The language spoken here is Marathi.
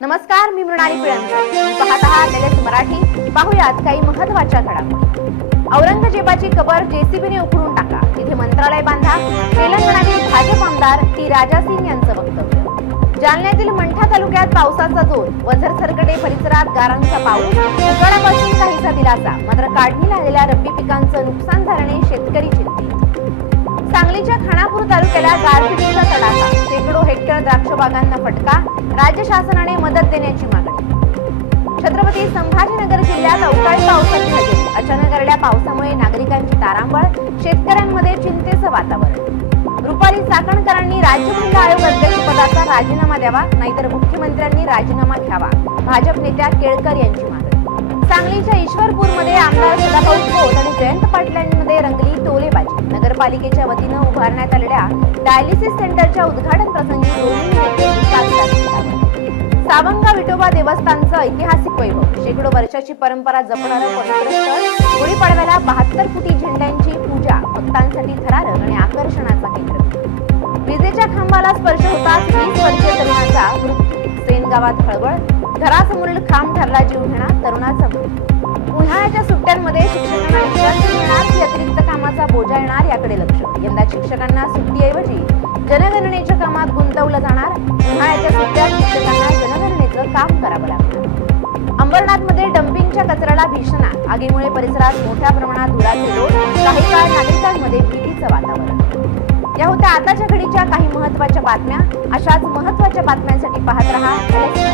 नमस्कार, मी मृणाली पिळंकर. पाहत आहात LS मराठी. पाहुयात काही महत्त्वाच्या घडामोडी. औरंगजेबाची कबर जेसीबीने उखडून टाका, तिथे मंत्रालय बांधा. तेलंगणातील भाजप आमदार टी राजा सिंग यांचं वक्तव्य. जालन्यातील मंठा तालुक्यात पावसाचा जोर. वझर सरकटे परिसरात गारांचा पाऊस. उकाडापासून काहीसा दिलासा, मात्र काढणीला आलेल्या रब्बी पिकांचं नुकसान झाल्याने शेतकरी चिंतित. सांगलीच्या खानापूर तालुक्याला गारपिटीचा तडाखा. शेकडो हेक्टर द्राक्ष बागांना फटका. राज्य शासनाने मदत देण्याची मागणी. छत्रपती संभाजीनगर जिल्ह्यात अवकाळी पावसाची हजेरी. अचानक आलेल्या पावसामुळे नागरिकांची तारांबळ. शेतकऱ्यांमध्ये चिंतेचं वातावरण. रुपाली चाकणकरांनी राज्य महिला आयोग अध्यक्षपदाचा राजीनामा द्यावा, नाहीतर मुख्यमंत्र्यांनी राजीनामा घ्यावा. भाजप नेत्या केळकर यांची मागणी. सांगलीच्या ईश्वरपूरमध्ये आमदार सदाभाऊ खोत आणि जयंत पाटील यांमध्ये रंगली टोलेबाजी. नगरपालिकेच्या वतीनं उभारण्यात आलेल्या डायलिसिस सेंटरच्या उद्घाटन प्रसंगी दोन्ही नेते सावंगा विठोबा देवस्थानचं ऐतिहासिक वैभव. शेकडो वर्षाची परंपरा जपणारं पवित्र स्थळ. गुढीपाडव्याला 72 फुटी झेंड्यांची पूजा. भक्तांसाठी थरारक आणि आकर्षणाचा केंद्र. विजेच्या खांबाला स्पर्श होताच 20 वर्षीय तरुणाचा मृत्यू. सेन गावात हळबळ. घरासमोरील खांब ठरला जीव घेणा. तरुणाचा मृत्यू. उन्हाळ्याच्या सुट्ट्यांमध्ये शिक्षकांना विश्रांती मिळणार की अतिरिक्त कामाचा बोजा येणार, याकडे लक्ष. यंदा शिक्षकांना सुट्टीऐवजी जनगणनेच्या कामात गुंतवलं जाणार. उन्हाळ्याच्या सुट्ट्यात शिक्षकांना जनगणनेचं काम करावं लागणार. अंबरनाथमध्ये डम्पिंगच्या कचऱ्याला भीषण आग. आगीमुळे परिसरात मोठ्या प्रमाणात धुराचे लोट. काही काळ नागरिकांमध्ये भीतीचं वातावरण. या होत्या आताच्या घडीच्या काही महत्त्वाच्या बातम्या. अशाच महत्त्वाच्या बातम्यांसाठी पाहत रहा LS